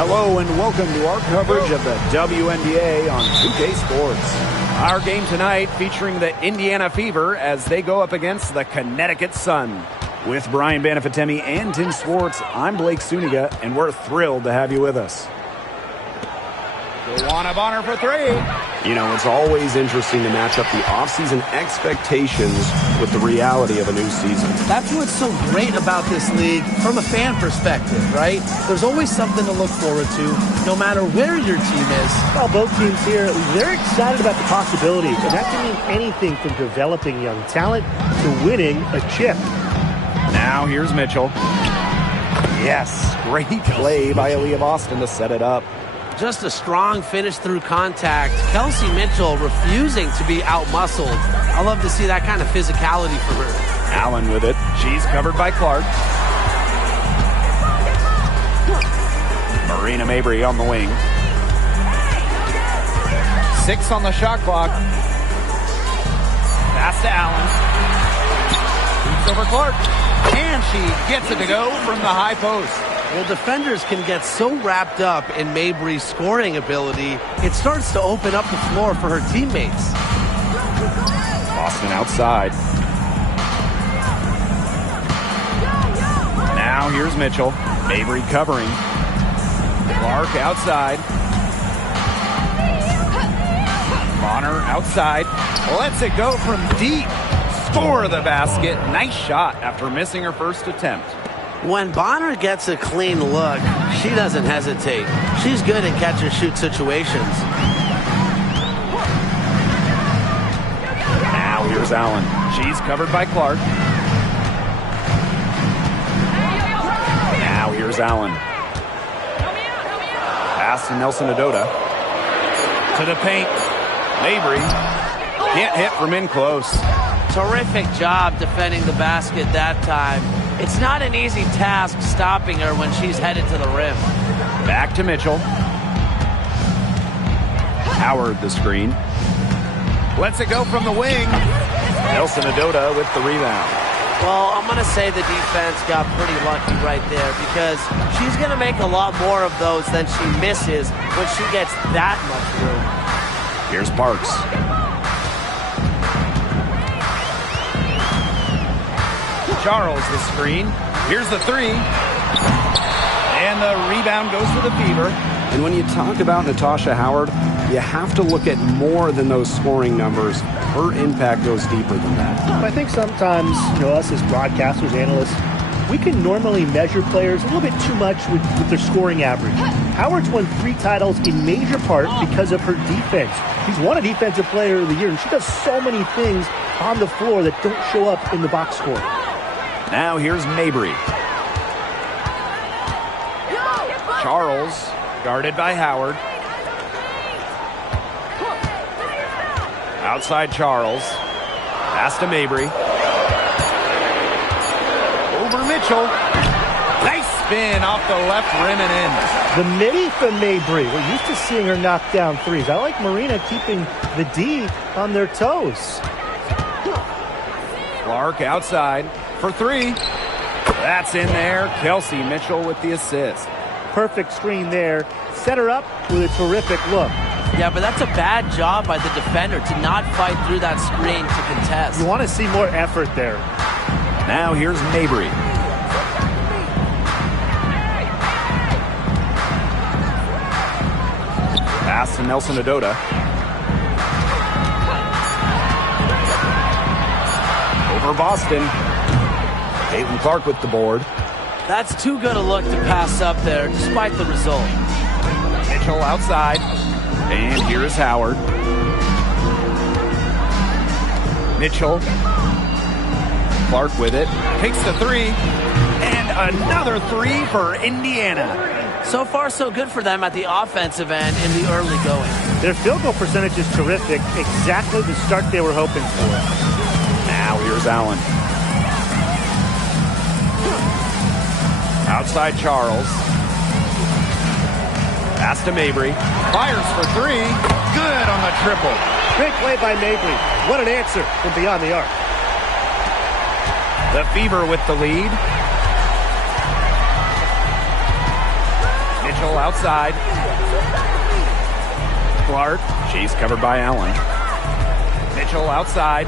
Hello and welcome to our coverage of the WNBA on 2K Sports. Our game tonight featuring the Indiana Fever as they go up against the Connecticut Sun. With Brian Banafatemi and Tim Swartz, I'm Blake Suniga, and we're thrilled to have you with us. Luana Bonner for three. You know, it's always interesting to match up the offseason expectations with the reality of a new season. That's what's so great about this league from a fan perspective, right? There's always something to look forward to, no matter where your team is. Well, both teams here, they're excited about the possibilities, and that can mean anything from developing young talent to winning a chip. Now here's Mitchell. Yes, great play by Aaliyah Boston to set it up. Just a strong finish through contact. Kelsey Mitchell refusing to be out-muscled. I love to see that kind of physicality for her. Allen with it. She's covered by Clark. Marina Mabry on the wing. 6 on the shot clock. Pass to Allen. Shoots over Clark. And she gets it to go from the high post. Well, defenders can get so wrapped up in Mabry's scoring ability, it starts to open up the floor for her teammates. Boston outside. Now here's Mitchell. Mabry covering. Clark outside. Bonner outside. Lets it go from deep. Score the basket. Nice shot after missing her first attempt. When Bonner gets a clean look, she doesn't hesitate. She's good in catch-and-shoot situations. Now here's Allen. She's covered by Clark. Now here's Allen. Pass to Nelson Adota. To the paint. Mabry. Can't hit from in close. Terrific job defending the basket that time. It's not an easy task stopping her when she's headed to the rim. Back to Mitchell. Howard the screen. Lets it go from the wing. Nelson Adota with the rebound. Well, I'm going to say the defense got pretty lucky right there because she's going to make a lot more of those than she misses when she gets that much room. Here's Parks. Charles the screen. Here's the three. And the rebound goes to the Fever. And when you talk about Natasha Howard, you have to look at more than those scoring numbers. Her impact goes deeper than that. I think sometimes, us as broadcasters, analysts, we can normally measure players a little bit too much with their scoring average. Howard's won 3 titles in major part because of her defense. She's won a Defensive Player of the Year, and she does so many things on the floor that don't show up in the box score. Now here's Mabry. Charles, guarded by Howard. Outside Charles. Pass to Mabry. Over Mitchell. Nice spin off the left rim and in. The midi from Mabry. We're used to seeing her knock down threes. I like Marina keeping the D on their toes. Clark outside for 3. That's in there. Kelsey Mitchell with the assist. Perfect screen there. Set her up with a terrific look. Yeah, but that's a bad job by the defender to not fight through that screen to contest. You want to see more effort there. Now here's Mabry. Pass to Nelson Adota. Over Boston. Caitlin Clark with the board. That's too good a look to pass up there, despite the result. Mitchell outside. And here is Howard. Mitchell. Clark with it. Takes the 3. And another 3 for Indiana. So far, so good for them at the offensive end in the early going. Their field goal percentage is terrific. Exactly the start they were hoping for. Now here's Allen. Outside Charles. Pass to Mabry. Fires for 3. Good on the triple. Great play by Mabry. What an answer from beyond the arc. The Fever with the lead. Mitchell outside. Clark. She's covered by Allen. Mitchell outside.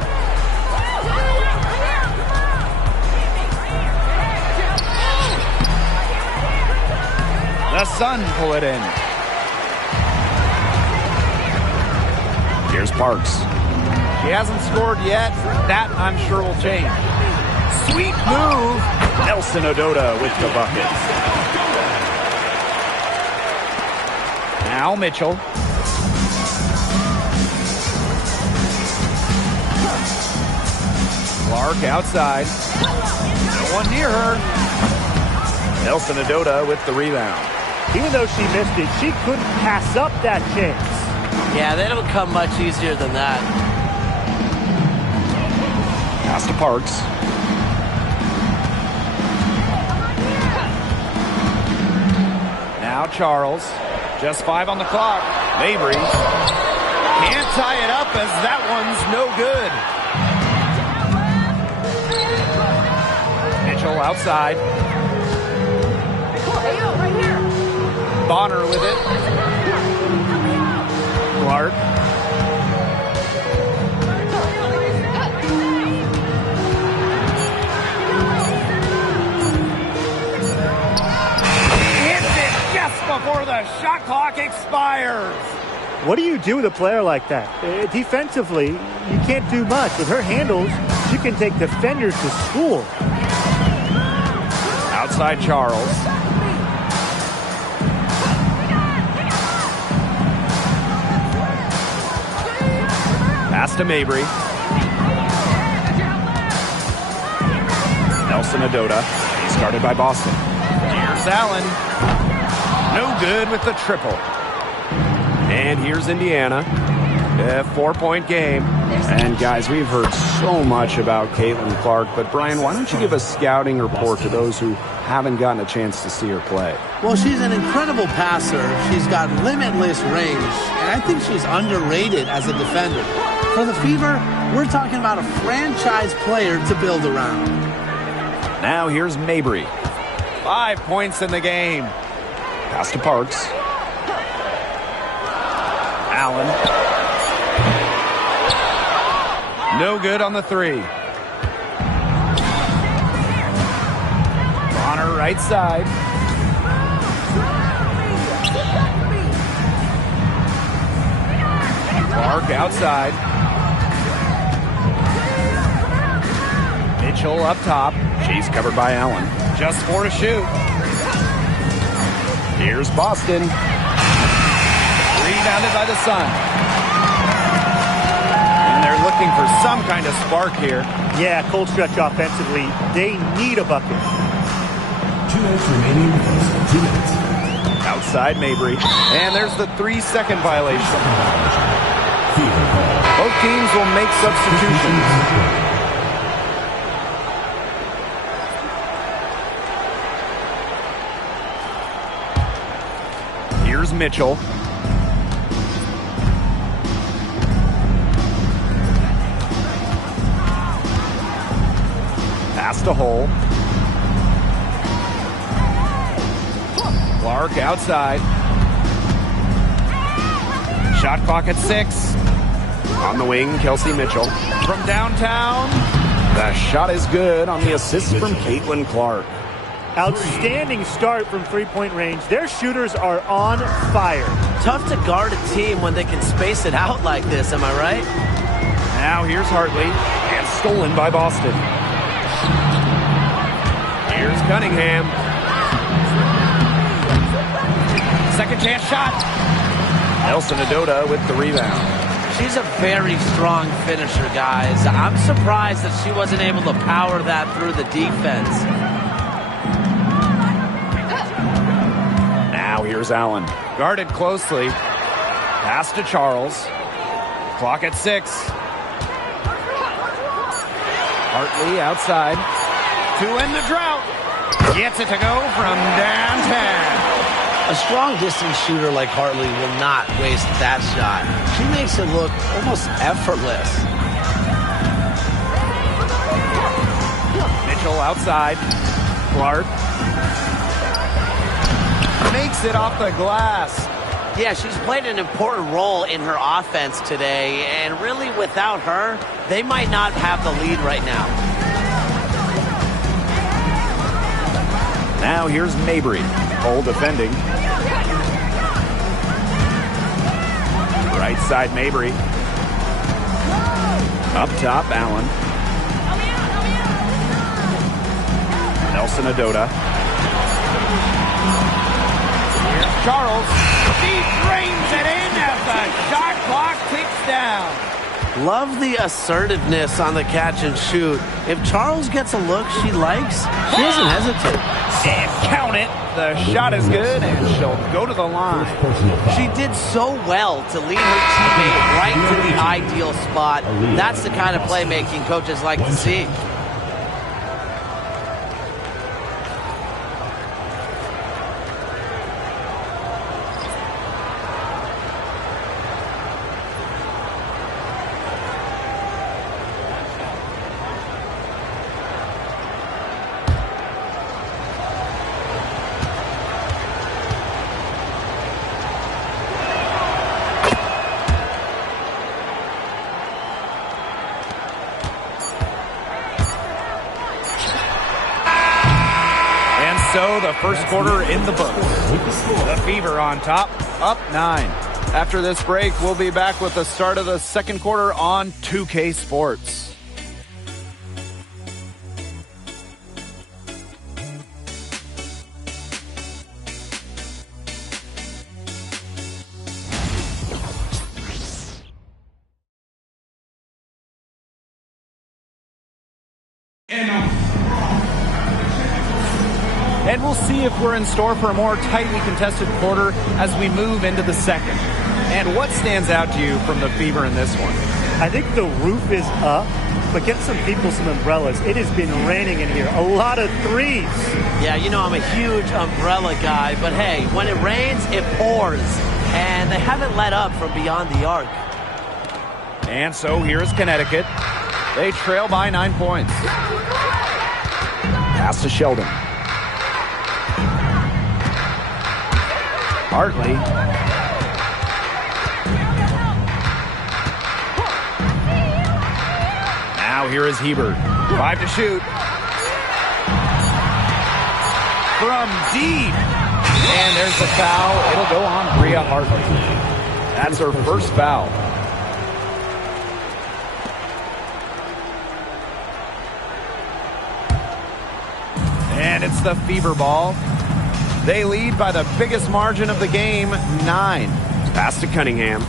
The Sun pull it in. Here's Parks. She hasn't scored yet. That, I'm sure, will change. Sweet move. Nelson Odota with the bucket. Now Mitchell. Clark outside. No one near her. Nelson Odota with the rebound. Even though she missed it, she couldn't pass up that chance. Yeah, they don't come much easier than that. Pass to Parks. Now Charles. Just 5 on the clock. Mabry can't tie it up as that one's no good. Mitchell outside. Bonner with it. Clark. Hits it just before the shot clock expires. What do you do with a player like that? Defensively, you can't do much. With her handles, she can take defenders to school. Outside Charles. Pass to Mabry. Nelson Odota. He's guarded by Boston. Here's Allen. No good with the triple. And here's Indiana. A 4-point game. And guys, we've heard so much about Caitlin Clark, but Brian, why don't you give a scouting report to those who haven't gotten a chance to see her play? Well, she's an incredible passer. She's got limitless range, and I think she's underrated as a defender. For the Fever, we're talking about a franchise player to build around. Now here's Mabry. 5 points in the game. Pass to Parks. Allen. No good on the 3. Bonner right side. Clark outside. Mitchell up top. She's covered by Allen. Just 4 to shoot. Here's Boston. Rebounded by the Sun. And they're looking for some kind of spark here. Yeah, cold stretch offensively. They need a bucket. 2 minutes remaining. 2 minutes. Outside Mabry. And there's the 3-second violation. Both teams will make substitutions. Here's Mitchell. Pass to Hole. Clark outside. Shot clock at 6. On the wing, Kelsey Mitchell. From downtown. The shot is good on the assist from Caitlin Clark. Outstanding start from three-point range. Their shooters are on fire. Tough to guard a team when they can space it out like this, am I right? Now here's Hartley. And stolen by Boston. Here's Cunningham. Second chance shot. Nelson Odota with the rebound. She's a very strong finisher, guys. I'm surprised that she wasn't able to power that through the defense. Now here's Allen. Guarded closely. Pass to Charles. Clock at 6. Hartley outside. To end the drought. Gets it to go from downtown. A strong distance shooter like Hartley will not waste that shot. She makes it look almost effortless. Mitchell outside. Clark. makes it off the glass. Yeah, she's played an important role in her offense today, and really without her, they might not have the lead right now. Now here's Mabry. Hole defending. Right side Mabry. Up top, Allen. Nelson Adota. Here's Charles. He drains it in as the shot clock ticks down. Love the assertiveness on the catch and shoot. If Charles gets a look she likes, she doesn't hesitate. And count it. The shot is good, and she'll go to the line. She did so well to lead her teammate right to the ideal spot. That's the kind of playmaking coaches like to see. So the first quarter in the books. The Fever on top, up 9. After this break, we'll be back with the start of the second quarter on 2K Sports. And we'll see if we're in store for a more tightly contested quarter as we move into the second. And what stands out to you from the Fever in this one? I think the roof is up, but get some people some umbrellas. It has been raining in here. A lot of threes. Yeah, you know I'm a huge umbrella guy, but hey, when it rains, it pours. And they haven't let up from beyond the arc. And so here's Connecticut. They trail by 9 points. Pass to Sheldon. Hartley. Now here is Hebert. 5 to shoot. From deep. And there's the foul. It'll go on Bria Hartley. That's her first foul. And it's the Fever ball. They lead by the biggest margin of the game, 9. Pass to Cunningham.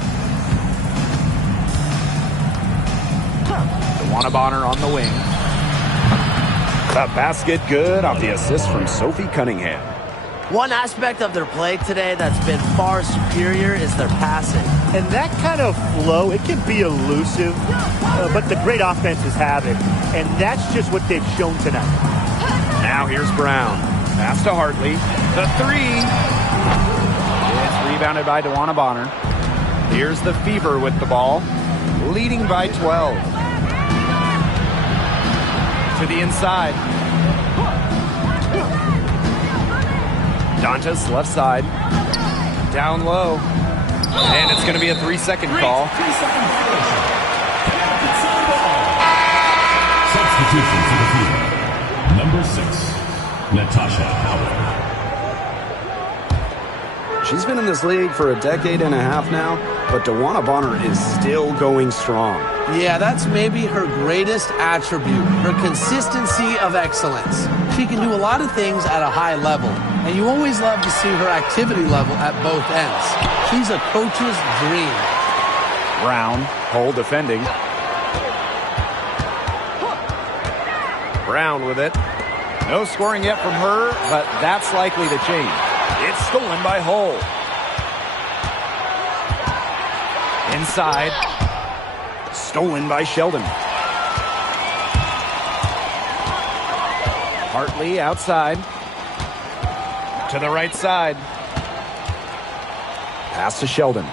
DeWanna Bonner on the wing. The basket good off the assist from Sophie Cunningham. One aspect of their play today that's been far superior is their passing. And that kind of flow, it can be elusive, but the great offenses have it. And that's just what they've shown tonight. Now here's Brown. Pass to Hartley. The 3. It's rebounded by DeWanna Bonner. Here's the Fever with the ball, leading by 12. To the inside. Dantas left side. Down low. And it's going to be a 3-second call. Substitution for the Fever. Number 6. Natasha Howard. She's been in this league for a decade and a half now, but DeWanna Bonner is still going strong. Yeah, that's maybe her greatest attribute, her consistency of excellence. She can do a lot of things at a high level, and you always love to see her activity level at both ends. She's a coach's dream. Brown, hole defending. Brown with it. No scoring yet from her, but that's likely to change. It's stolen by Hull. Inside. Stolen by Sheldon. Hartley outside. To the right side. Pass to Sheldon.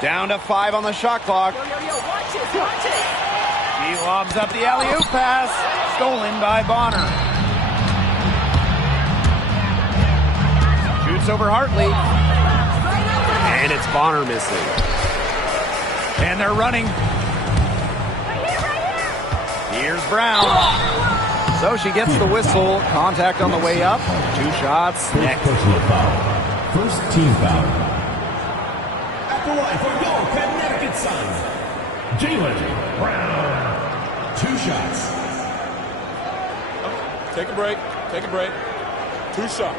Down to 5 on the shot clock. She lobs up the alley-oop pass. Stolen by Bonner. Shoots over Hartley. And it's Bonner missing. And they're running. Here's Brown. So she gets the whistle. Contact on the way up. 2 shots. Next. Personal foul. First team foul. At the line for your Connecticut Sun, Jalen Brown. 2 shots. Take a break. Take a break. 2 shots.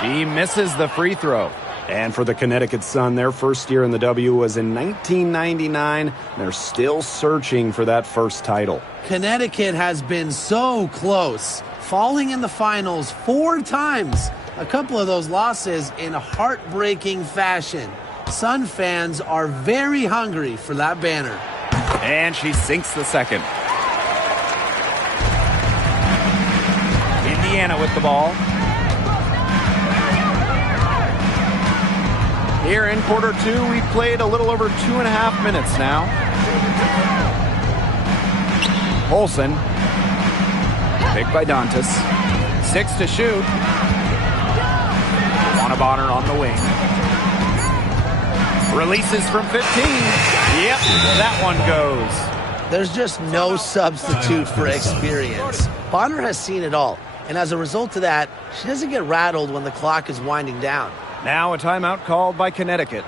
She misses the free throw. And for the Connecticut Sun, their first year in the W was in 1999. They're still searching for that first title. Connecticut has been so close, falling in the finals 4 times. A couple of those losses in heartbreaking fashion. Sun fans are very hungry for that banner. And she sinks the second. Indiana with the ball. Here in quarter 2, we've played a little over 2.5 minutes now. Olsen. Picked by Dantas. 6 to shoot. Bonner on the wing. Releases from 15. Yep, that one goes. There's just no substitute for experience. Bonner has seen it all, and as a result of that, she doesn't get rattled when the clock is winding down. Now a timeout called by Connecticut.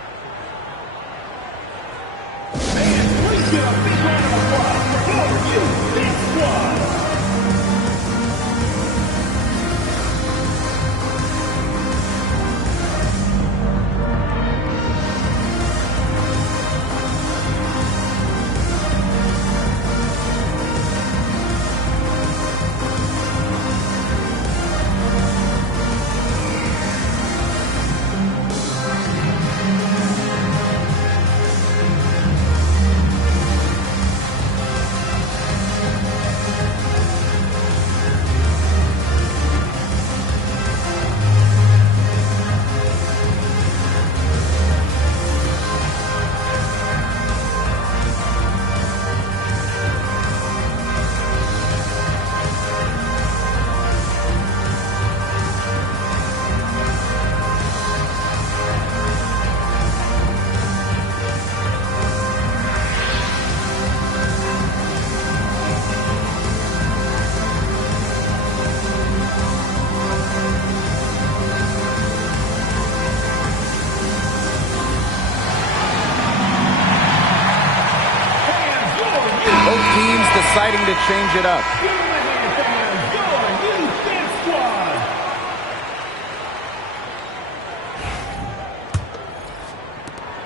Deciding to change it up.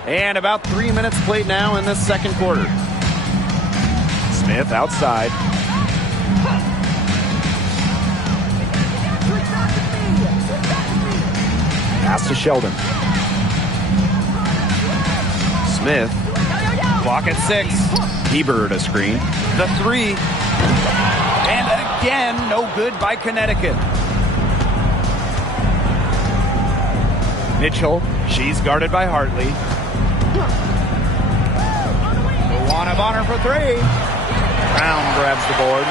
And about 3 minutes played now in this second quarter. Smith outside. Pass to Sheldon. Smith. Clock at 6. Hebert a screen. The 3. And again, no good by Connecticut. Mitchell. She's guarded by Hartley. Luana Bonner for 3. Brown grabs the board.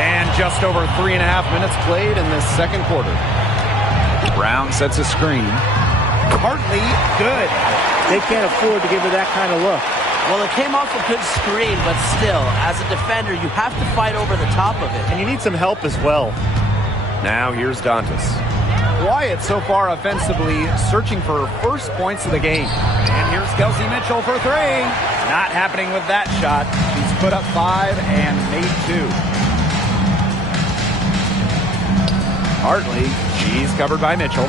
And just over 3.5 minutes played in this second quarter. Brown sets a screen. Hartley, good. They can't afford to give her that kind of look. Well, it came off a good screen, but still, as a defender, you have to fight over the top of it. And you need some help as well. Now here's Dantas. Quiet so far offensively, searching for her first points of the game. And here's Kelsey Mitchell for 3. Not happening with that shot. She's put up 5 and made 2. Hartley, she's covered by Mitchell.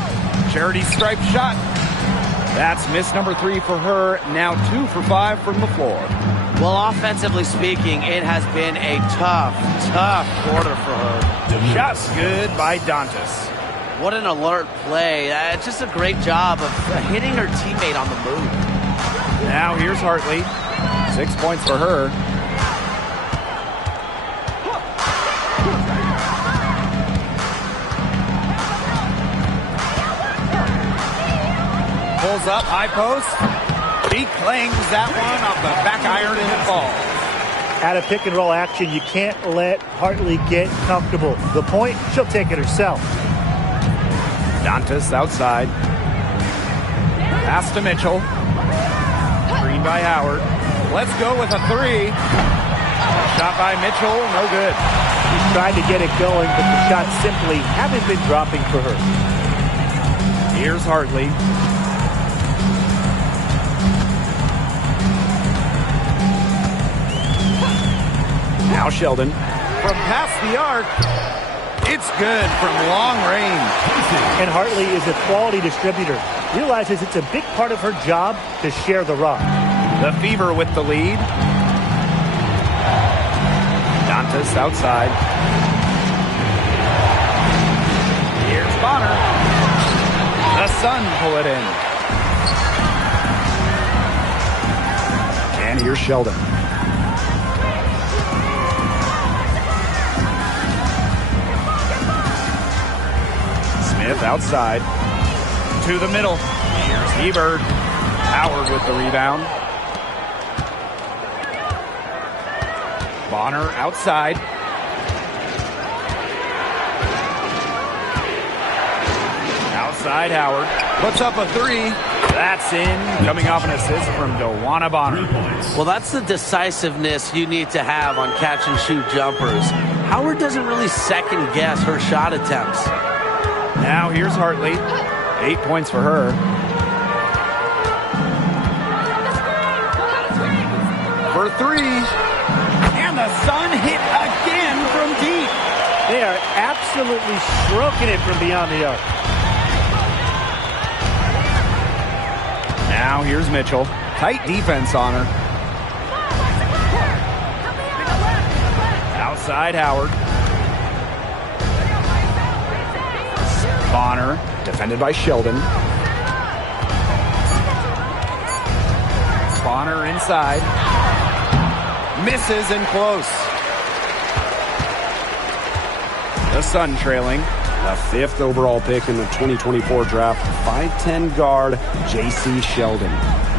Charity stripe shot. That's miss number 3 for her. Now 2 for 5 from the floor. Well, offensively speaking, it has been a tough quarter for her. Shot's good by Dantas. What an alert play. Just a great job of hitting her teammate on the move. Now here's Hartley. 6 points for her. Pulls up, high post. He clangs that one off the back iron and it falls. Out of pick and roll action, you can't let Hartley get comfortable. The point, she'll take it herself. Dantas outside. Pass to Mitchell. Screen by Howard. Let's go with a three. Shot by Mitchell, no good. She's tried to get it going, but the shots simply haven't been dropping for her. Here's Hartley. Now Sheldon. From past the arc, it's good from long range. And Hartley is a quality distributor. Realizes it's a big part of her job to share the rock. The Fever with the lead. Dantas outside. Here's Bonner. The Sun pull it in. And here's Sheldon. Smith outside. To the middle. Here's Hebert. Howard with the rebound. Bonner outside. Outside Howard. Puts up a three. That's in. Coming off an assist from DeWanna Bonner. Well, that's the decisiveness you need to have on catch and shoot jumpers. Howard doesn't really second guess her shot attempts. Now here's Hartley. 8 points for her. For three. And the Sun hit again from deep. They are absolutely stroking it from beyond the arc. Now here's Mitchell. Tight defense on her. Outside Howard. Bonner, defended by Sheldon. Bonner inside. Misses and close. The Sun trailing. The 5th overall pick in the 2024 draft, 5'10 guard, J.C. Sheldon.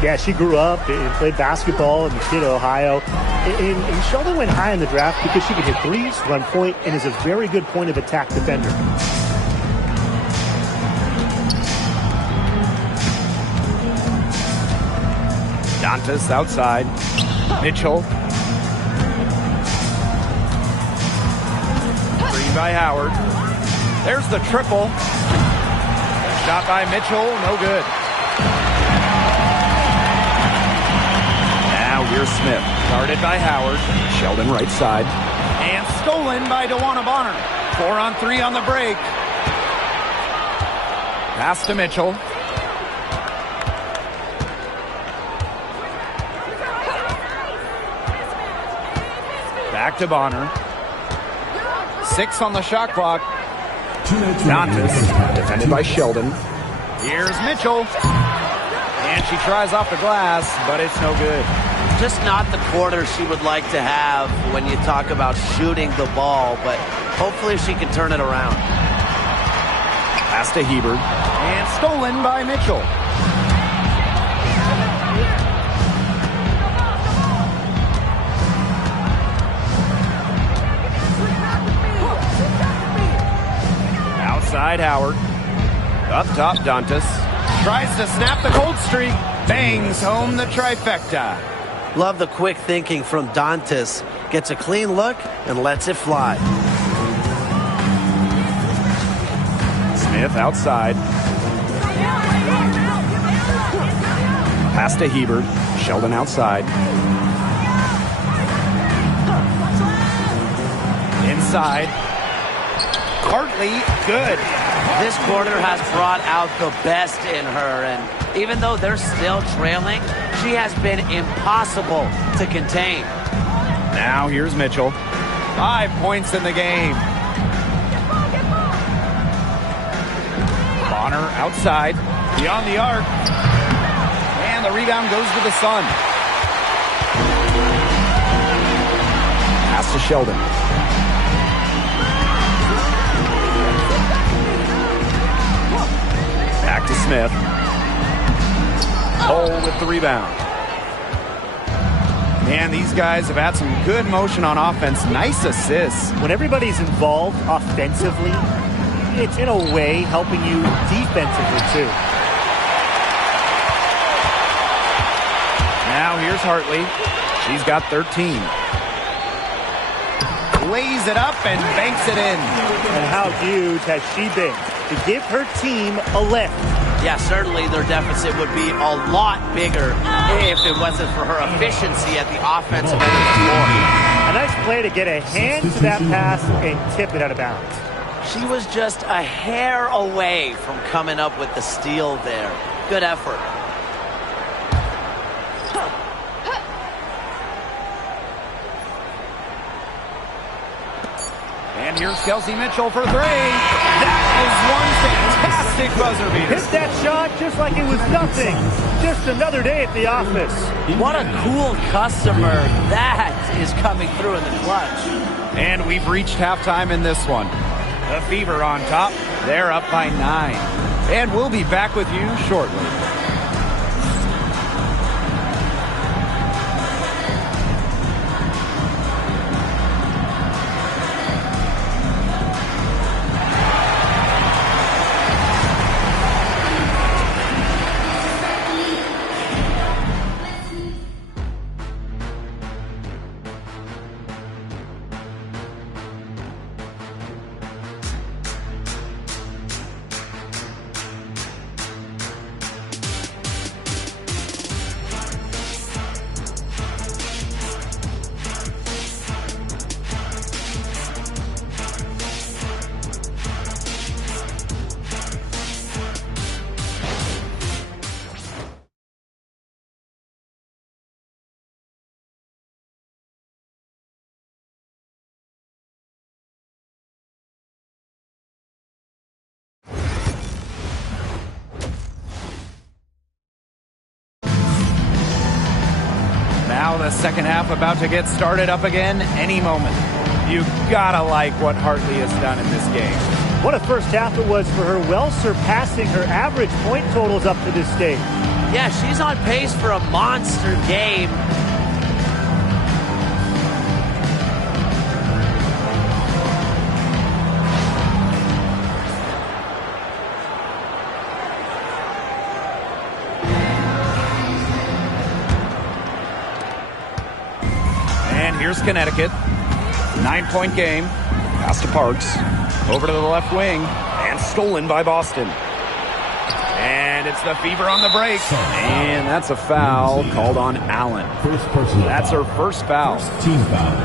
Yeah, she grew up and played basketball in the state of Ohio. And Sheldon went high in the draft because she could hit threes, run point, and is a very good point of attack defender. Dantas outside. Mitchell. Screen by Howard. There's the triple. Shot by Mitchell, no good. Now here's Smith. Guarded by Howard. Sheldon right side. And stolen by DeWanna Bonner. 4-on-3 on the break. Pass to Mitchell. Back to Bonner. 6 on the shot clock. Dantas, defended by Sheldon. Here's Mitchell. And she tries off the glass, but it's no good. Just not the quarter she would like to have when you talk about shooting the ball, but hopefully she can turn it around. Pass to Hebert. And stolen by Mitchell. Outside Howard. Up top Dantas. Tries to snap the cold streak. Bangs home the trifecta. Love the quick thinking from Dantas. Gets a clean look and lets it fly. Smith outside. Pass to Hebert. Sheldon outside. Inside. Hartley, good. This quarter has brought out the best in her, and even though they're still trailing, she has been impossible to contain. Now here's Mitchell. 5 points in the game. Bonner outside. Beyond the arc. And the rebound goes to the Sun. Pass to Sheldon. Back to Smith. Cole with the rebound. Man, these guys have had some good motion on offense. Nice assists. When everybody's involved offensively, it's in a way helping you defensively too. Now here's Hartley. She's got 13. Lays it up and banks it in. And how huge has she been to give her team a lift? Yeah, certainly their deficit would be a lot bigger if it wasn't for her efficiency at the offensive end of the floor. A nice play to get a hand to that pass and tip it out of bounds. She was just a hair away from coming up with the steal there. Good effort. And here's Kelsey Mitchell for three. That is one fantastic buzzer beater. Hit that shot just like it was nothing. Just another day at the office. What a cool customer that is coming through in the clutch. And we've reached halftime in this one. The Fever on top. They're up by 9. And we'll be back with you shortly. Now the second half about to get started up again any moment. You gotta like what Hartley has done in this game. What a first half it was for her, well surpassing her average point totals up to this stage. Yeah, she's on pace for a monster game. Here's Connecticut. 9-point game. Pass to Parks. Over to the left wing. And stolen by Boston. And it's the Fever on the break. And that's a foul called on Allen. That's her first foul. Team foul.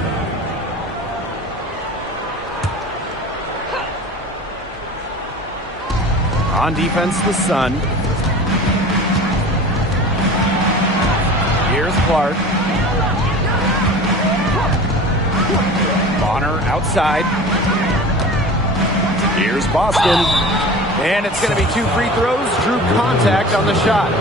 On defense, the Sun. Here's Clark. Bonner outside. Here's Boston. And it's going to be 2 free throws. Drew contact on the shot.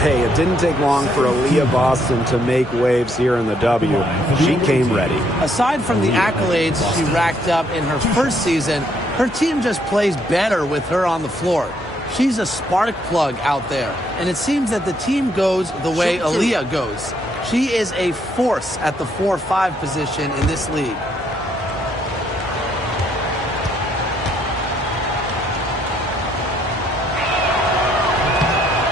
Hey, it didn't take long for Aaliyah Boston to make waves here in the W. She came ready. Aside from the accolades she racked up in her first season, her team just plays better with her on the floor. She's a spark plug out there, and it seems that the team goes the way Aaliyah goes. She is a force at the 4-5 position in this league.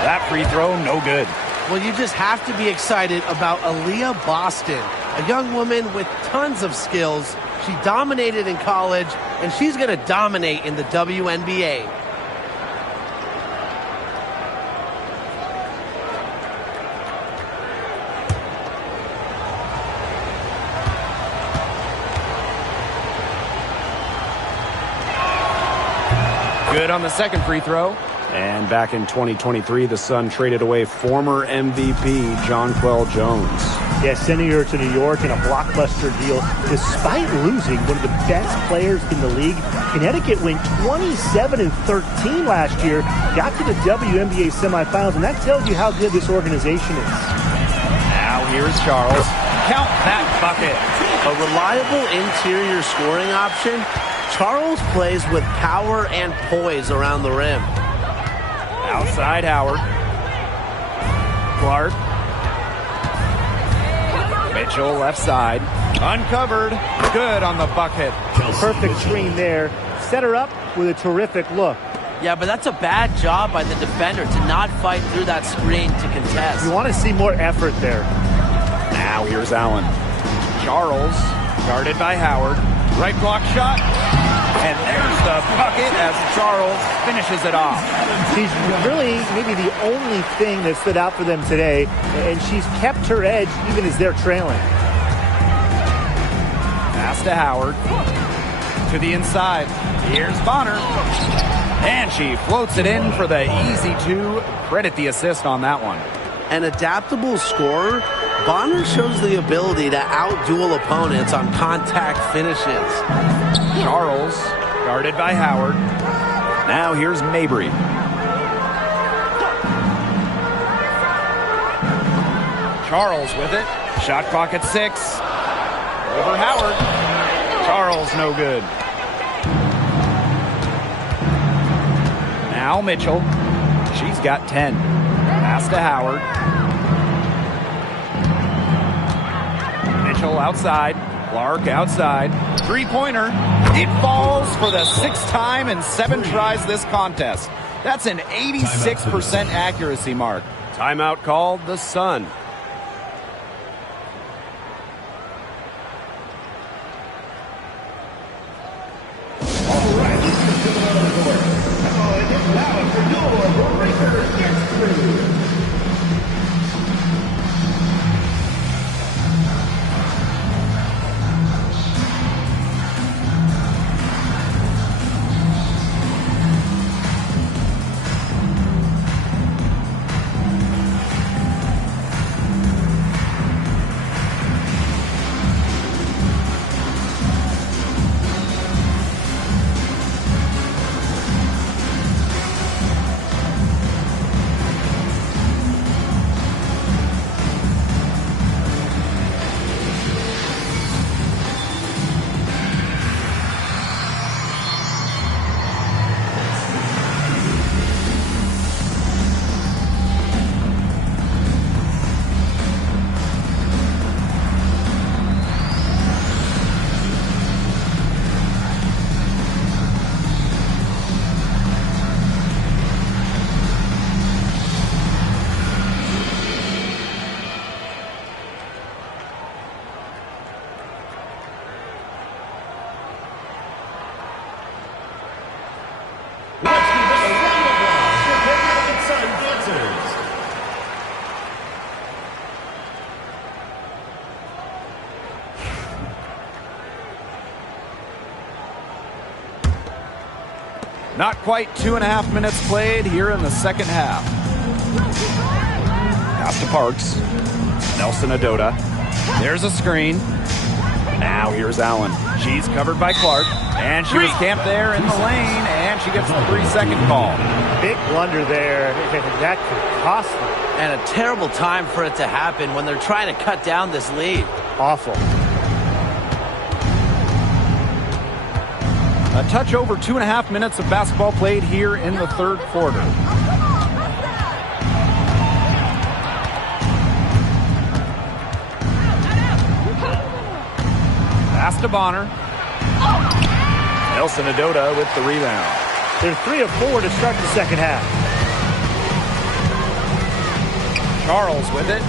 That free throw, no good. Well, you just have to be excited about Aaliyah Boston, a young woman with tons of skills. She dominated in college, and she's going to dominate in the WNBA. Good on the second free throw. And back in 2023, the Sun traded away former MVP Jonquel Jones. Yeah, sending her to New York in a blockbuster deal. Despite losing one of the best players in the league, Connecticut went 27-13 last year, got to the WNBA semifinals, and that tells you how good this organization is. Now here's Charles. Count that bucket. A reliable interior scoring option. Charles plays with power and poise around the rim. Outside Howard. Clark. Mitchell left side. Uncovered. Good on the bucket. Perfect screen there. Set her up with a terrific look. Yeah, but that's a bad job by the defender to not fight through that screen to contest. You want to see more effort there. Now here's Allen. Charles, guarded by Howard. Right block shot. And there's the bucket as Charles finishes it off. She's really maybe the only thing that stood out for them today, and she's kept her edge even as they're trailing. Pass to Howard. To the inside. Here's Bonner. And she floats it in for the easy two. Credit the assist on that one. An adaptable scorer, Bonner shows the ability to outduel opponents on contact finishes. Charles, guarded by Howard. Now here's Mabry. Charles with it. Shot clock at 6. Over Howard. Charles no good. Now Mitchell. She's got 10. Pass to Howard. Mitchell outside. Clark outside. Three-pointer. It falls for the 6th time in 7 tries this contest. That's an 86% accuracy mark. Timeout called the Sun. Not quite 2.5 minutes played here in the second half. Pass to Parks. Nelson Adota. There's a screen. Now here's Allen. She's covered by Clark. And she was camped there in the lane. And she gets the 3-second call. Big blunder there. That could cost them. And a terrible time for it to happen when they're trying to cut down this lead. Awful. A touch over 2.5 minutes of basketball played here in the third quarter. Pass to Bonner. Nelson Adota with the rebound. They're 3 of 4 to start the second half. Charles with it.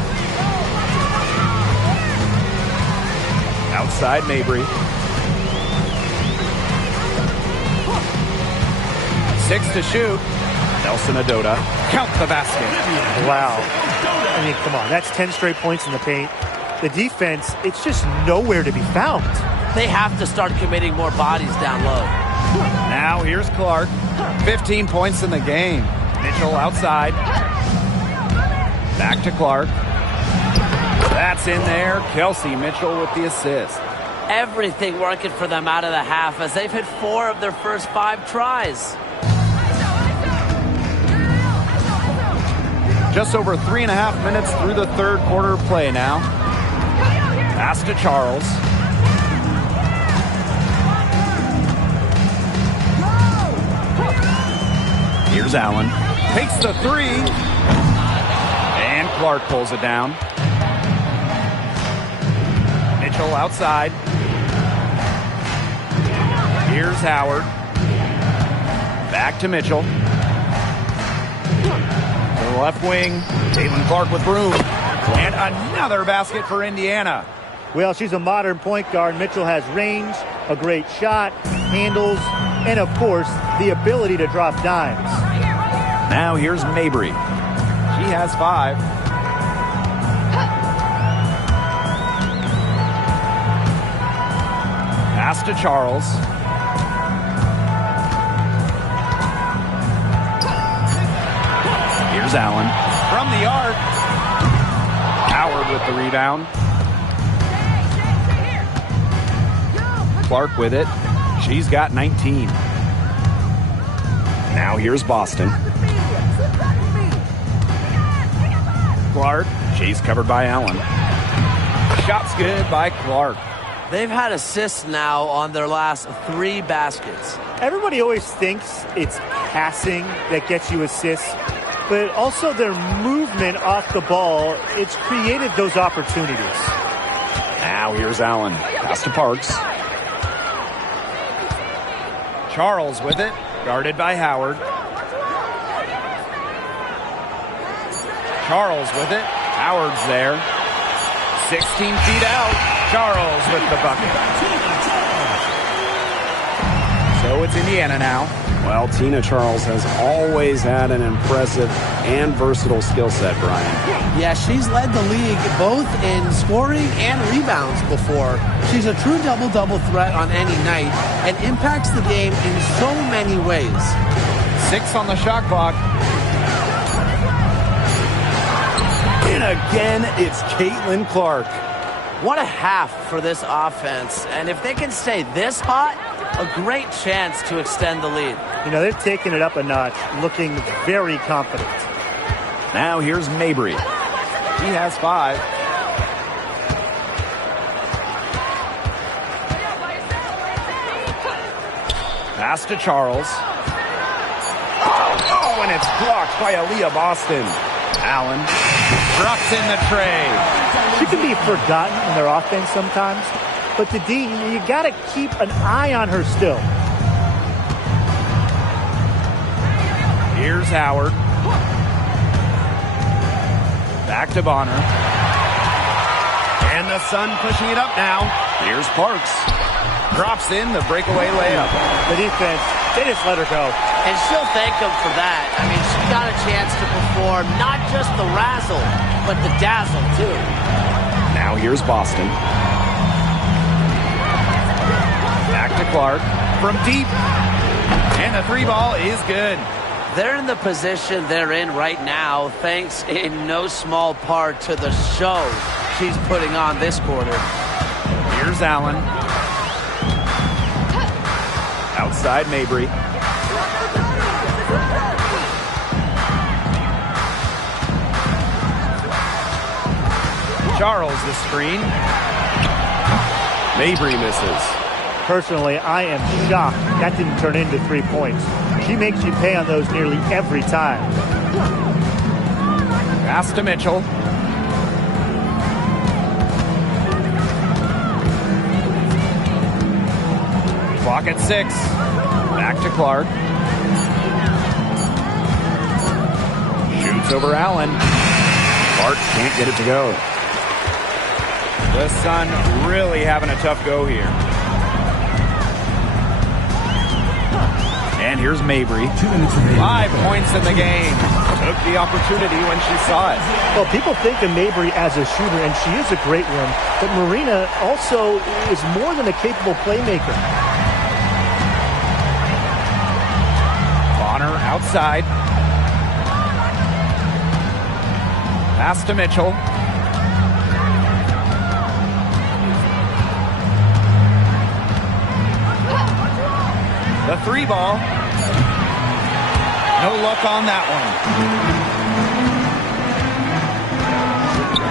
Outside Mabry. 6 to shoot. Nelson Adota. Count the basket. Wow. I mean, come on. That's 10 straight points in the paint. The defense, it's just nowhere to be found. They have to start committing more bodies down low. Now here's Clark. 15 points in the game. Mitchell outside. Back to Clark. That's in there. Kelsey Mitchell with the assist. Everything working for them out of the half as they've hit 4 of their first 5 tries. Just over 3.5 minutes through the third quarter of play now. Pass to Charles. Here's Allen. Takes the 3. And Clark pulls it down. Mitchell outside. Here's Howard. Back to Mitchell. To the left wing. Caitlin Clark with room. And another basket for Indiana. Well, she's a modern point guard. Mitchell has range, a great shot, handles, and of course, the ability to drop dimes. Now here's Mabry. She has 5. Pass to Charles. Here's Allen. From the arc. Howard with the rebound. Clark with it. She's got 19. Now here's Boston. Clark. She's covered by Allen. Shot's good by Clark. They've had assists now on their last 3 baskets. Everybody always thinks it's passing that gets you assists, but also their movement off the ball, it's created those opportunities. Now here's Allen. Pass to Parks. Charles with it. Guarded by Howard. Charles with it. Howard's there. 16 feet out. Charles with the bucket. So it's Indiana now. Well, Tina Charles has always had an impressive and versatile skill set, Brian. Yeah, she's led the league both in scoring and rebounds before. She's a true double-double threat on any night and impacts the game in so many ways. 6 on the shot clock. And again, it's Caitlin Clark. What a half for this offense. And if they can stay this hot, a great chance to extend the lead. You know, they're taking it up a notch, looking very confident. Now here's Mabry. He has 5. Pass to Charles. Oh, and it's blocked by Aaliyah Boston. Allen drops in the tray. She can be forgotten in their offense sometimes, but the D, you got to keep an eye on her still. Here's Howard. Back to Bonner. And the Sun pushing it up now. Here's Parks. Drops in the breakaway layup. The defense, they just let her go. And she'll thank them for that. I mean, she got a chance to perform not just the razzle, but the dazzle, too. Now here's Boston. Back to Clark. From deep. And the 3 ball is good. They're in the position they're in right now, thanks in no small part to the show she's putting on this quarter. Here's Allen. Outside Mabry. Charles the screen. Mabry misses. Personally, I am shocked that didn't turn into 3 points. She makes you pay on those nearly every time. Pass to Mitchell. Clock at 6. Back to Clark. Shoots over Allen. Clark can't get it to go. The Sun really having a tough go here. And here's Mabry. 5 points in the game. Took the opportunity when she saw it. Well, people think of Mabry as a shooter, and she is a great one. But Marina also is more than a capable playmaker. Bonner outside. Pass to Mitchell. The 3 ball. No luck on that one.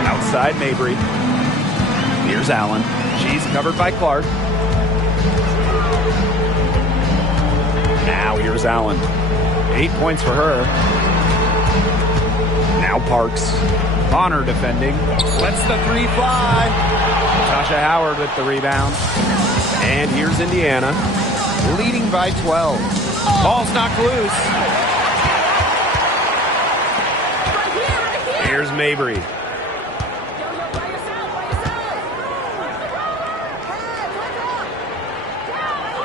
Outside Mabry. Here's Allen. She's covered by Clark. Now here's Allen. 8 points for her. Now Parks. Bonner defending. Lets the three fly. Tasha Howard with the rebound. And here's Indiana, leading by 12. Ball's knocked loose. Here's Mabry.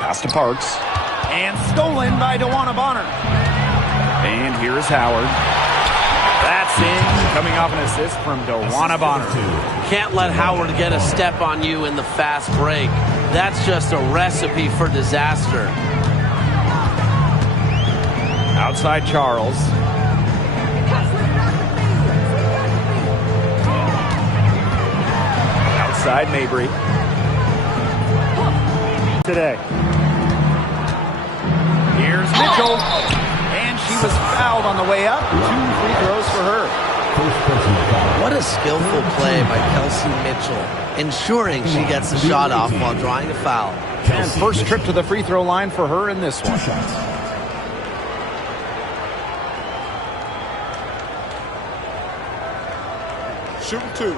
Pass to Parks. And stolen by DeWanna Bonner. And here's Howard. That's in, coming off an assist from DeWanna Bonner. Can't let Howard get a step on you in the fast break. That's just a recipe for disaster. Outside Charles. Outside Mabry. Today. Here's Mitchell. And she was fouled on the way up. 2 free throws for her. What a skillful play by Kelsey Mitchell, ensuring she gets the shot off while drawing a foul. And first trip to the free throw line for her in this one. Shooting 2.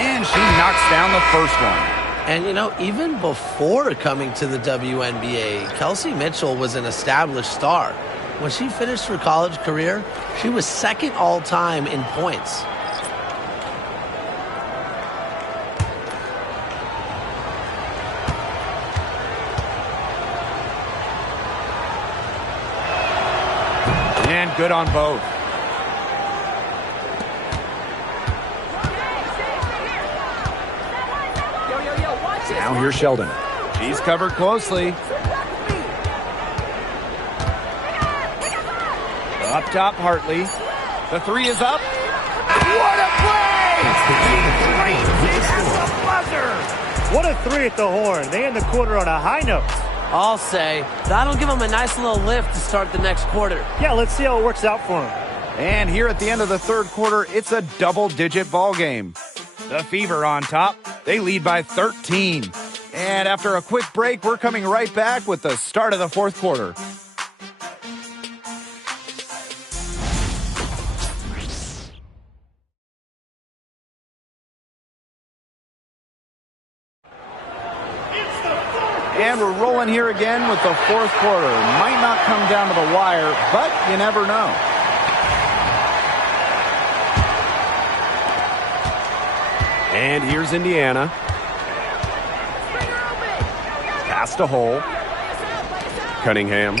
And she knocks down the first one. And, you know, even before coming to the WNBA, Kelsey Mitchell was an established star. When she finished her college career, she was second all-time in points. And good on both. Now here's Sheldon. She's covered closely. Up top, Hartley. The three is up. What a play! What a three at the horn. They end the quarter on a high note. I'll say, that'll give them a nice little lift to start the next quarter. Yeah, let's see how it works out for them. And here at the end of the third quarter, it's a double-digit ball game. The Fever on top. They lead by 13. And after a quick break, we're coming right back with the start of the fourth quarter. And we're rolling here again with the fourth quarter. Might not come down to the wire, but you never know. And here's Indiana. Pass to Hole. Cunningham.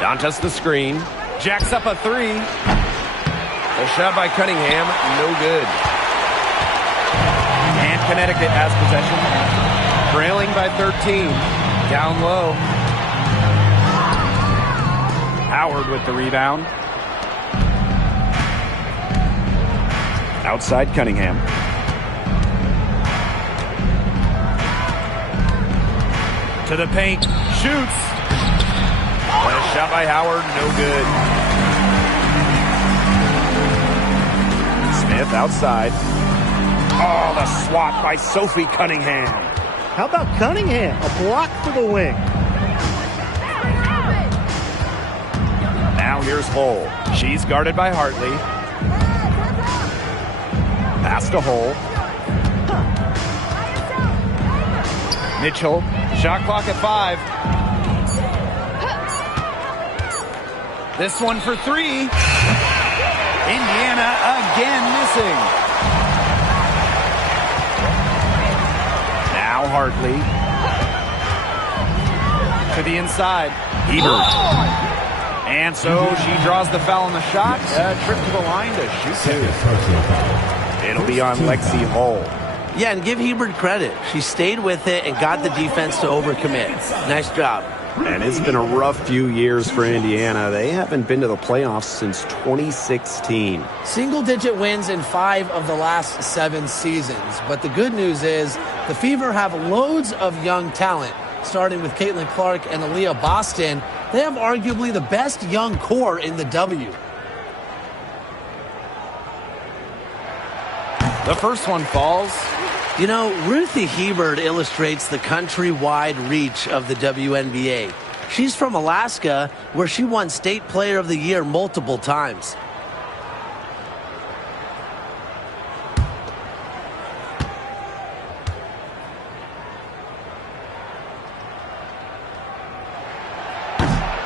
Dantas the screen. Jacks up a three. A shot by Cunningham. No good. And Connecticut has possession. Trailing by 13. Down low. Howard with the rebound. Outside Cunningham. To the paint. Shoots. And a shot by Howard. No good. Smith outside. Oh, the swat by Sophie Cunningham. How about Cunningham? A block for the wing. Now here's Hole. She's guarded by Hartley. Pass to Hole. Mitchell. Shot clock at 5. This one for 3. Indiana again missing. Now Hartley. To the inside. Hebert. And so she draws the foul on the shot. A trip to the line to shoot 2. It'll be on Lexi Hull. Yeah, and give Hebert credit. She stayed with it and got the defense to overcommit. Nice job. And it's been a rough few years for Indiana. They haven't been to the playoffs since 2016. Single-digit wins in 5 of the last 7 seasons. But the good news is the Fever have loads of young talent. Starting with Caitlin Clark and Aaliyah Boston, they have arguably the best young core in the W. The first one falls. You know, Ruthie Hebert illustrates the countrywide reach of the WNBA. She's from Alaska, where she won State Player of the Year multiple times.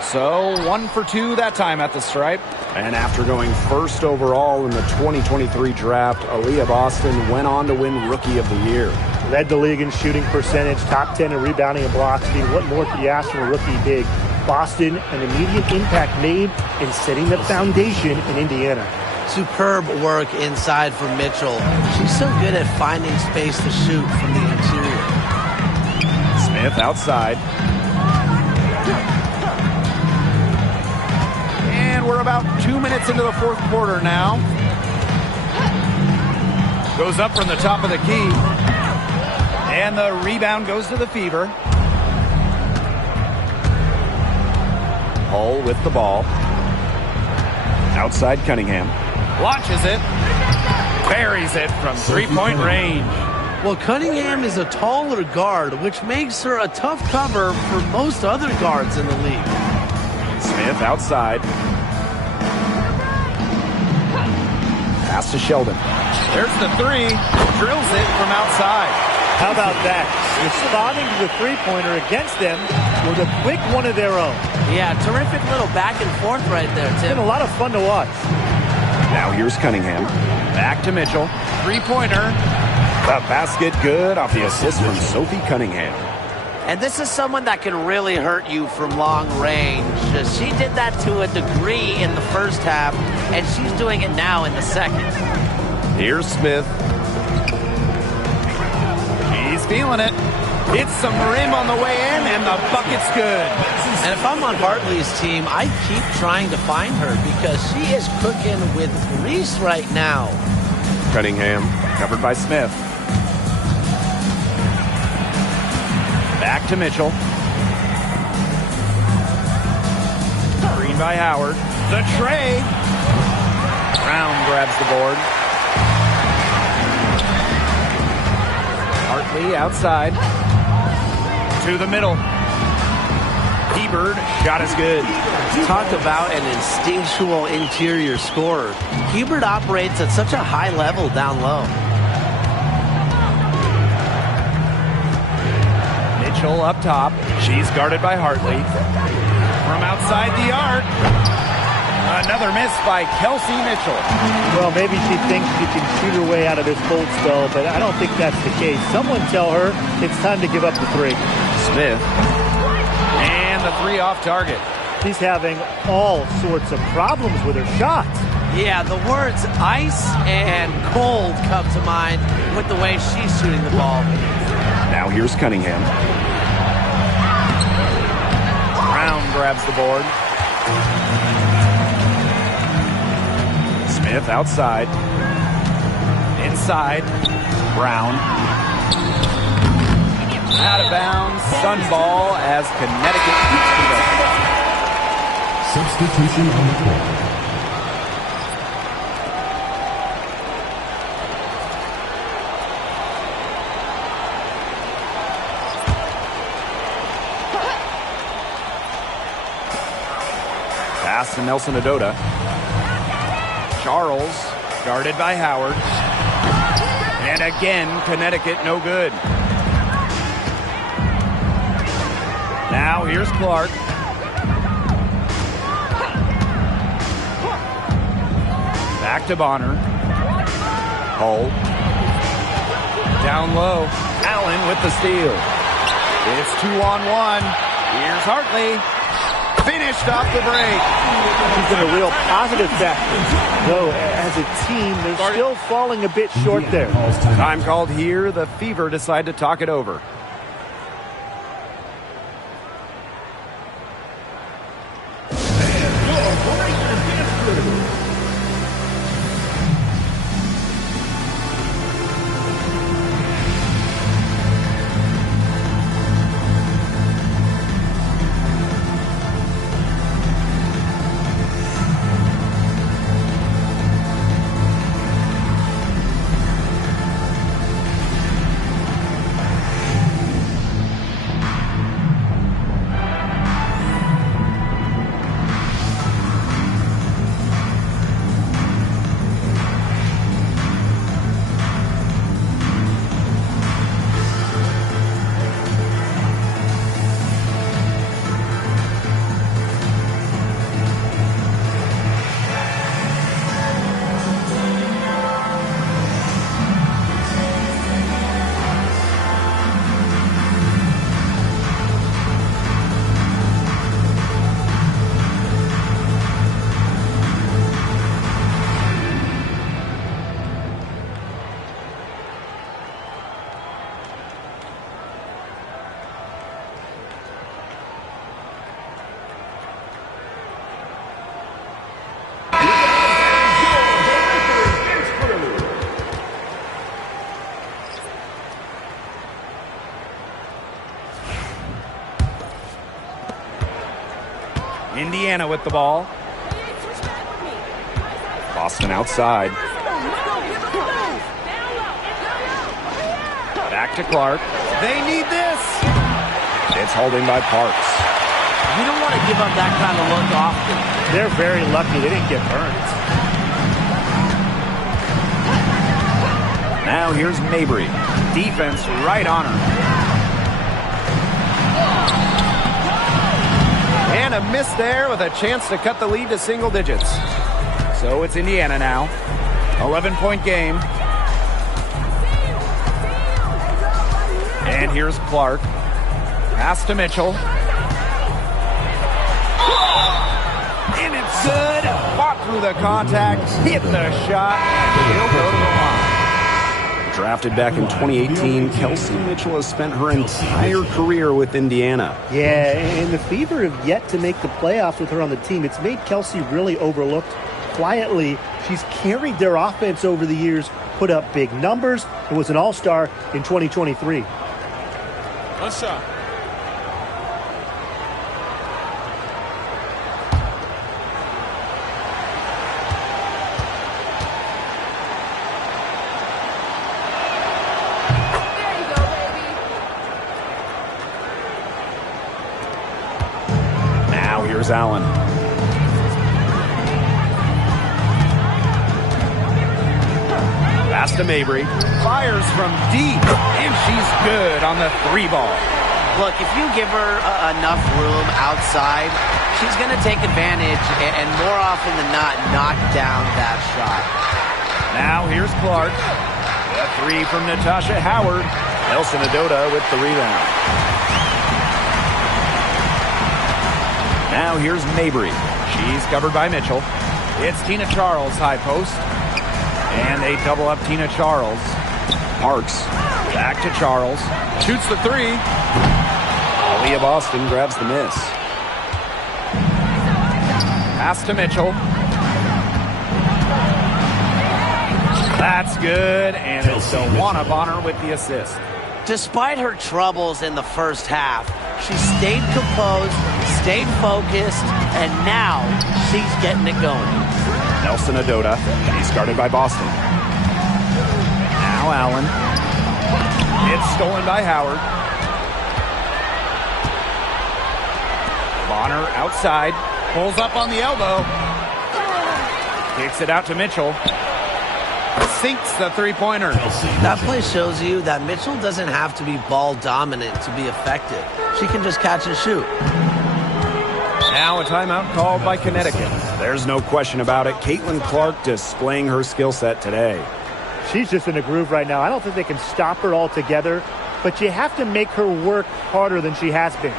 So 1 for 2 that time at the stripe. And after going first overall in the 2023 draft, Aaliyah Boston went on to win Rookie of the Year. Led the league in shooting percentage, top 10 in rebounding and blocks. I mean, what more could you ask from a rookie big? Boston, an immediate impact made in setting the foundation in Indiana. Superb work inside from Mitchell. She's so good at finding space to shoot from the interior. Smith outside. And we're about 2 minutes into the fourth quarter now. Goes up from the top of the key. And the rebound goes to the Fever. Hull with the ball. Outside Cunningham. Launches it. Buries it from three-point range. Well, Cunningham is a taller guard, which makes her a tough cover for most other guards in the league. Smith outside. Pass to Sheldon. There's the three. Drills it from outside. How about that? Responding to the three-pointer against them with a quick one of their own. Yeah, terrific little back and forth right there, It's Tim. been a lot of fun to watch. Now here's Cunningham. Back to Mitchell. Three-pointer. The basket good off the assist from Sophie Cunningham. And this is someone that can really hurt you from long range. She did that to a degree in the first half, and she's doing it now in the second. Here's Smith. He's feeling it. Hits some rim on the way in, and the bucket's good. And if I'm on Hartley's team, I keep trying to find her because she is cooking with grease right now. Cunningham. Covered by Smith. Back to Mitchell. Green by Howard. The tray. Brown grabs the board. Hartley outside. To the middle. Hebert, shot is good. Talk about an instinctual interior scorer. Hebert operates at such a high level down low. Mitchell up top. She's guarded by Hartley. From outside the arc. Another miss by Kelsey Mitchell. Well, maybe she thinks she can shoot her way out of this cold spell, but I don't think that's the case. Someone tell her it's time to give up the three. Smith. And the three off target. She's having all sorts of problems with her shots. Yeah, the words ice and cold come to mind with the way she's shooting the ball. Now here's Cunningham. Brown grabs the board. Smith outside. Inside. Brown. Out of bounds. Sun ball as Connecticut keeps possession. Substitution on the court. Pass to Nelson Adota. Charles, guarded by Howard. And again, Connecticut no good. Now here's Clark. Back to Bonner. Hull. Down low. Allen with the steal. It's 2-on-1. Here's Hartley. Finished off the break. She's been a real positive factor. Though, as a team, they're still falling a bit short there. Time called here. The Fever decide to talk it over. Indiana with the ball. Boston outside. Back to Clark. They need this. It's holding by Parks. You don't want to give up that kind of look often. They're very lucky they didn't get burned. Now here's Mabry. Defense right on her. And a miss there with a chance to cut the lead to single digits. So it's Indiana now. 11-point game. And here's Clark. Pass to Mitchell. And it's good. Fought through the contact. Hit the shot. And he'll go to the line. Drafted back in 2018, Kelsey Mitchell has spent her entire career with Indiana. Yeah, and the Fever have yet to make the playoffs with her on the team. It's made Kelsey really overlooked. Quietly, she's carried their offense over the years, put up big numbers, and was an all-star in 2023. One shot. Here's Allen. Pass to Mabry. Fires from deep. And she's good on the 3-ball. Look, if you give her enough room outside, she's going to take advantage and more often than not, knock down that shot. Now here's Clark. A 3 from Natasha Howard. Nelson Adota with the rebound. Now here's Mabry. She's covered by Mitchell. It's Tina Charles, high post. And they double up Tina Charles. Parks. Back to Charles. Shoots the 3. Aaliyah Boston grabs the miss. Pass to Mitchell. That's good. And it's Dawana Bonner with the assist. Despite her troubles in the first half, she stayed composed, stayed focused, and now she's getting it going. Nelson Adota. He's guarded by Boston. Now Allen. It's stolen by Howard. Bonner outside. Pulls up on the elbow. Kicks it out to Mitchell. Sinks the 3-pointer. That play shows you that Mitchell doesn't have to be ball dominant to be effective. She can just catch and shoot. Now a timeout called by Connecticut. There's no question about it. Caitlin Clark displaying her skill set today. She's just in a groove right now. I don't think they can stop her altogether, but you have to make her work harder than she has been.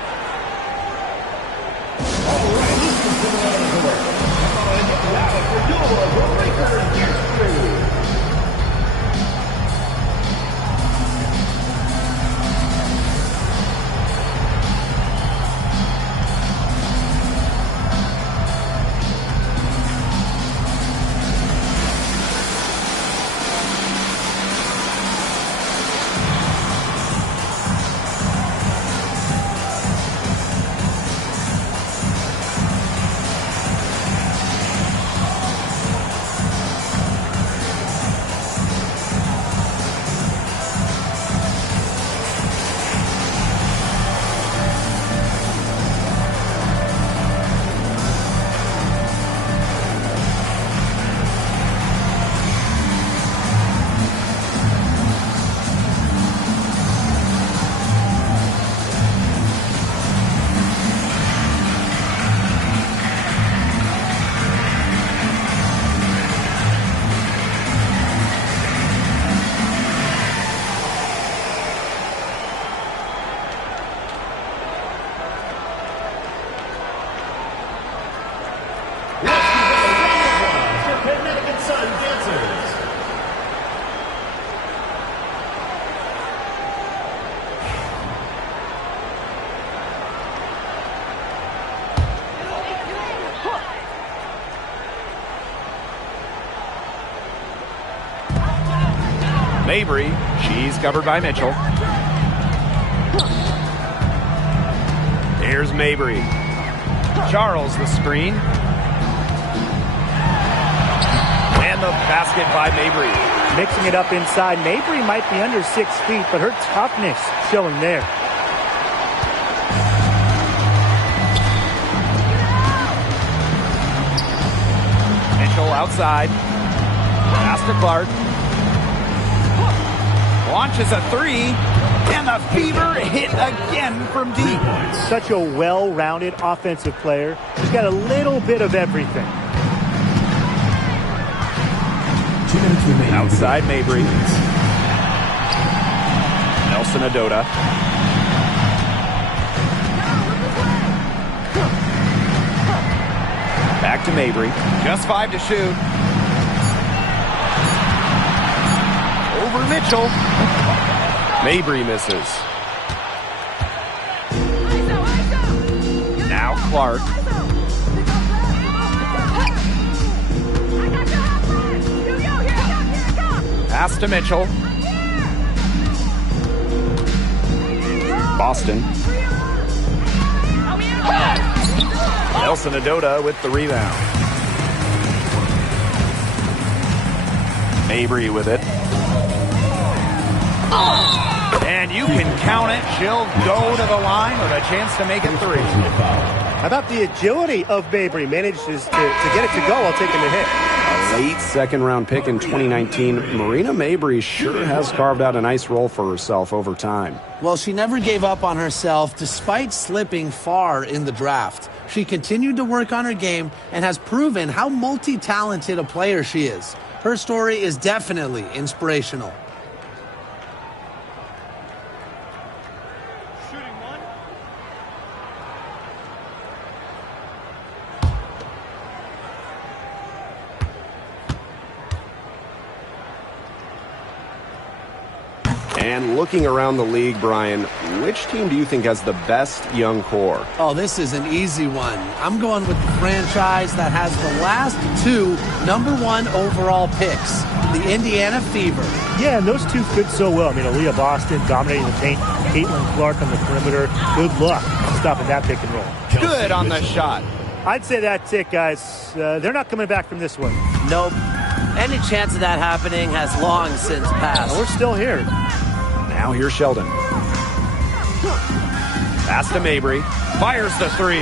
Mabry. She's covered by Mitchell. Here's Mabry. Charles the screen. And the basket by Mabry. Mixing it up inside. Mabry might be under 6 feet, but her toughness showing there. Mitchell outside. Pass to Clark. Launches a three. And the Fever hit again from deep. Such a well-rounded offensive player. She's got a little bit of everything. 2 minutes remaining. Outside Mabry. Nelson Adota. Back to Mabry. Just 5 to shoot. Over Mitchell. Mabry misses. Now Clark. Pass to Mitchell. Boston. Nelson Adota with the rebound. Mabry with it. And you can count it. She'll go to the line with a chance to make it 3. How about the agility of Mabry? Manages to get it to go while taking the hit. A late second-round pick in 2019, Marina Mabry sure has carved out a nice role for herself over time. Well, she never gave up on herself despite slipping far in the draft. She continued to work on her game and has proven how multi-talented a player she is. Her story is definitely inspirational. And looking around the league, Brian, which team do you think has the best young core? Oh, this is an easy one. I'm going with the franchise that has the last 2 #1 overall picks, the Indiana Fever. Yeah, and those two fit so well. I mean, Aaliyah Boston dominating the paint, Caitlin Clark on the perimeter. Good luck stopping that pick and roll. Good on the shot. I'd say that's it, guys. They're not coming back from this one. Nope. Any chance of that happening has long since passed. We're still here. Now here's Sheldon. Pass to Mabry. Fires the 3.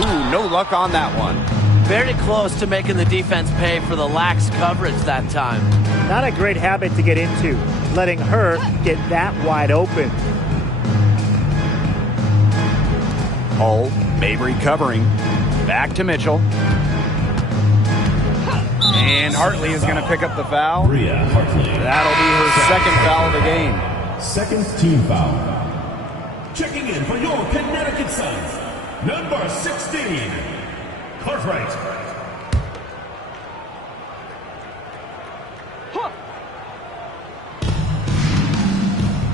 Ooh, no luck on that one. Very close to making the defense pay for the lax coverage that time. Not a great habit to get into, letting her get that wide open. Hull, Mabry covering. Back to Mitchell. And Hartley is going to pick up the foul. Rhea Hartley. That'll be her second foul of the game. Second team foul. Checking in for your Connecticut Suns, number 16, Cartwright.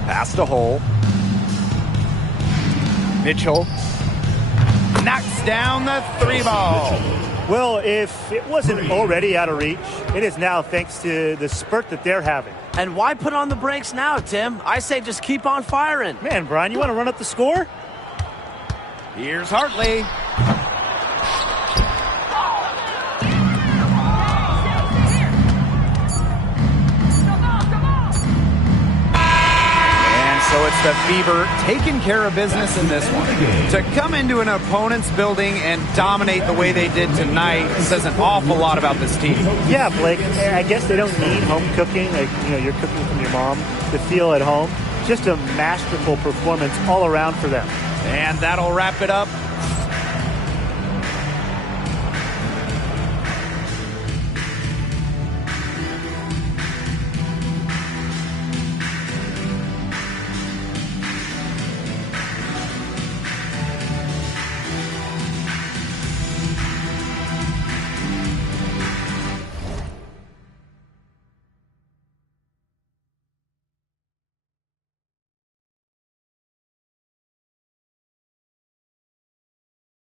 Pass to Hull. Mitchell knocks down the 3 ball. Well, if it wasn't already out of reach, it is now thanks to the spurt that they're having. And why put on the brakes now, Tim? I say just keep on firing. Man, Brian, you want to run up the score? Here's Hartley. So it's the Fever taking care of business in this one. To come into an opponent's building and dominate the way they did tonight says an awful lot about this team. Yeah, Blake, I guess they don't need home cooking, like, you're cooking from your mom, to feel at home. Just a masterful performance all around for them. And that'll wrap it up